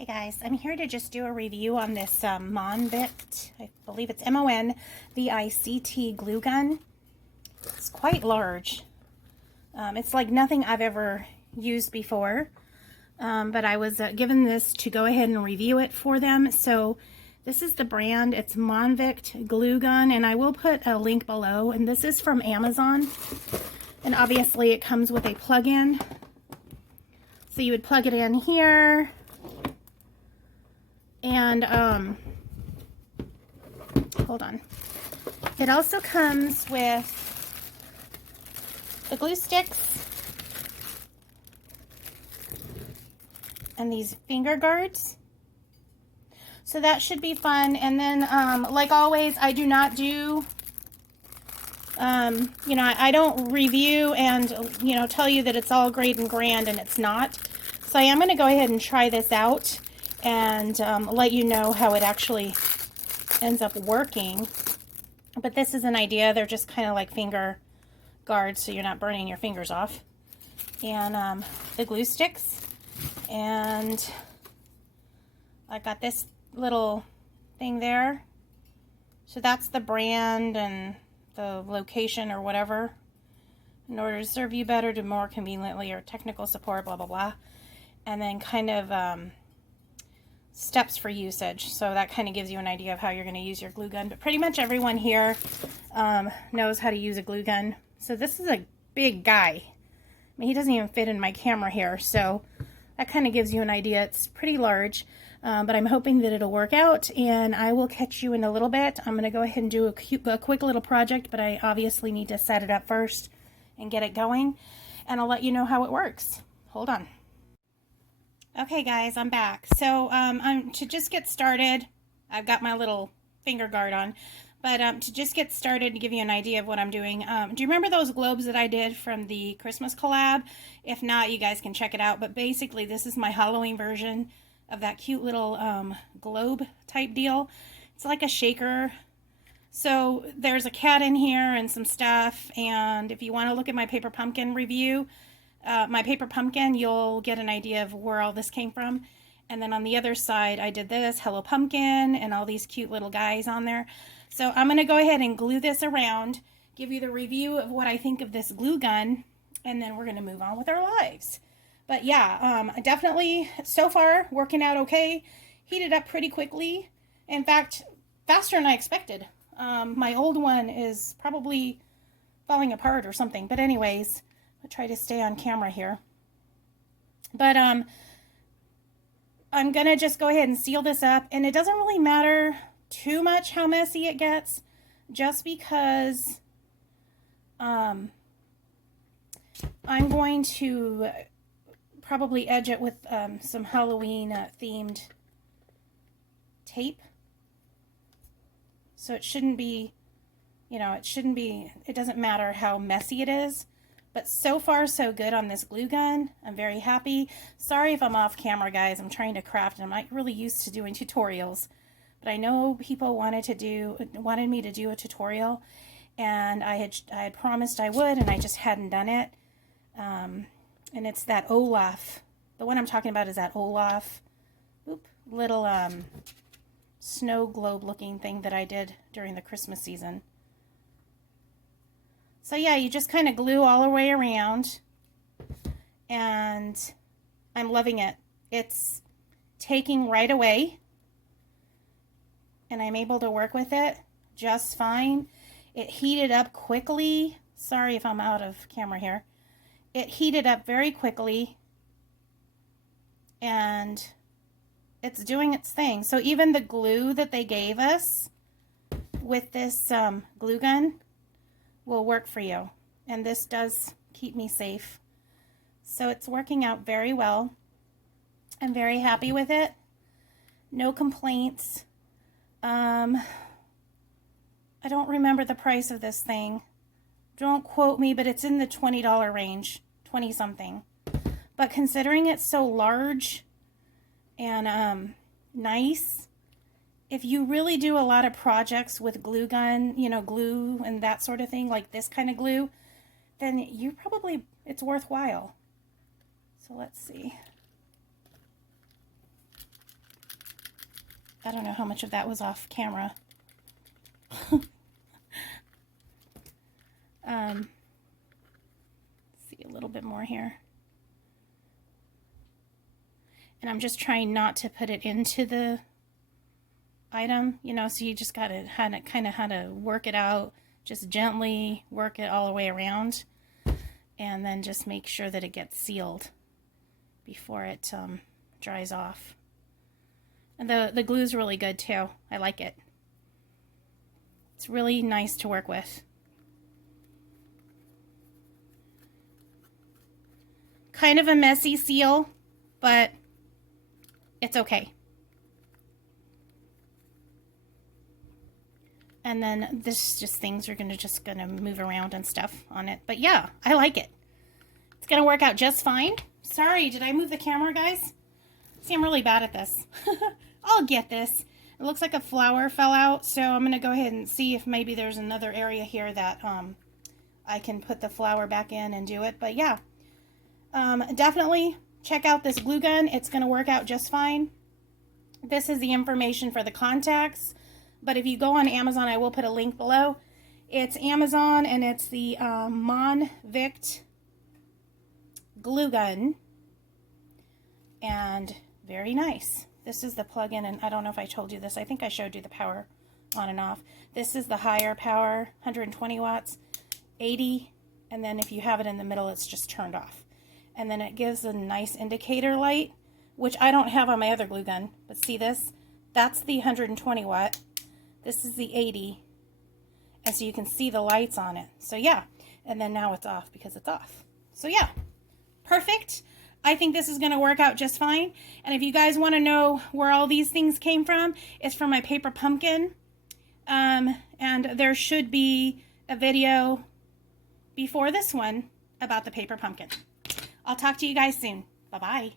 Hey guys, I'm here to just do a review on this Monvict, I believe it's M-O-N-V-I-C-T glue gun. It's quite large. It's like nothing I've ever used before, but I was given this to go ahead and review it for them. So this is the brand, it's Monvict Glue Gun, and I will put a link below, and this is from Amazon. And obviously it comes with a plug-in. So you would plug it in here. And, hold on. It also comes with the glue sticks and these finger guards. So that should be fun. And then, like always, I do not do, I don't review and, tell you that it's all great and grand, and it's not. So I am going to go ahead and try this out and let you know how it actually ends up working. But this is an idea. They're just kind of like finger guards, so you're not burning your fingers off. And the glue sticks. And I got this little thing there. So that's the brand and the location or whatever. In order to serve you better, do more conveniently, or technical support, blah, blah, blah. And then kind of steps for usage. So that kind of gives you an idea of how you're going to use your glue gun. But pretty much everyone here knows how to use a glue gun. So this is a big guy. I mean, he doesn't even fit in my camera here. So that kind of gives you an idea. It's pretty large, but I'm hoping that it'll work out, and I will catch you in a little bit. I'm going to go ahead and do a quick little project, but I obviously need to set it up first and get it going, and I'll let you know how it works. Hold on. Okay guys, I'm back. So to just get started, I've got my little finger guard on, but to just get started, to give you an idea of what I'm doing, do you remember those globes that I did from the Christmas collab? If not, you guys can check it out. But basically this is my Halloween version of that cute little globe type deal. It's like a shaker. So there's a cat in here and some stuff, and if you want to look at my paper pumpkin review, my paper pumpkin, you'll get an idea of where all this came from. And then on the other side, I did this Hello Pumpkin and all these cute little guys on there. So I'm going to go ahead and glue this around, give you the review of what I think of this glue gun, and then we're going to move on with our lives. But yeah, definitely so far working out okay. Heated up pretty quickly. In fact, faster than I expected. My old one is probably falling apart or something. But anyways, I'll try to stay on camera here. But I'm going to just go ahead and seal this up. And it doesn't really matter too much how messy it gets, just because I'm going to probably edge it with some Halloween themed tape. So it shouldn't be, it doesn't matter how messy it is. But so far, so good on this glue gun. I'm very happy. Sorry if I'm off camera, guys. I'm trying to craft, and I'm not really used to doing tutorials. But I know people wanted me to do a tutorial, and I had promised I would, and I just hadn't done it. And it's that Olaf. The one I'm talking about is that Olaf little snow globe looking thing that I did during the Christmas season. So yeah, you just kind of glue all the way around, and I'm loving it. It's taking right away, and I'm able to work with it just fine. It heated up quickly. Sorry if I'm out of camera here. It heated up very quickly, and it's doing its thing. So even the glue that they gave us with this glue gun will work for you, and this does keep me safe. So it's working out very well. I'm very happy with it. No complaints. I don't remember the price of this thing. Don't quote me, but it's in the $20 range, 20 something. But considering it's so large and nice, if you really do a lot of projects with glue gun, glue and that sort of thing, like this kind of glue, then it's worthwhile. So let's see. I don't know how much of that was off camera. See a little bit more here. And I'm just trying not to put it into the item, you know, so you just gotta kind of how to work it out, just gently work it all the way around, and then just make sure that it gets sealed before it dries off. And the glue's really good too. I like it. It's really nice to work with. Kind of a messy seal, but it's okay. And then this just things are just gonna move around and stuff on it. But yeah, I like it. It's gonna work out just fine. Sorry, did I move the camera, guys? See, I'm really bad at this. I'll get this. It looks like a flower fell out, so I'm gonna go ahead and see if maybe there's another area here that I can put the flower back in and do it. But yeah, definitely check out this glue gun. It's gonna work out just fine. This is the information for the contacts, but if you go on Amazon, I will put a link below. It's Amazon, and it's the Monvict Glue Gun, and very nice. This is the plug-in, and I don't know if I told you this. I think I showed you the power on and off. This is the higher power, 120 watts, 80, and then if you have it in the middle, it's just turned off. And then it gives a nice indicator light, which I don't have on my other glue gun, but see this? That's the 120 watt. This is the 80, and so you can see the lights on it. So yeah, and then now it's off because it's off. So yeah, perfect. I think this is going to work out just fine. And if you guys want to know where all these things came from, it's from my paper pumpkin. And there should be a video before this one about the paper pumpkin. I'll talk to you guys soon. Bye-bye.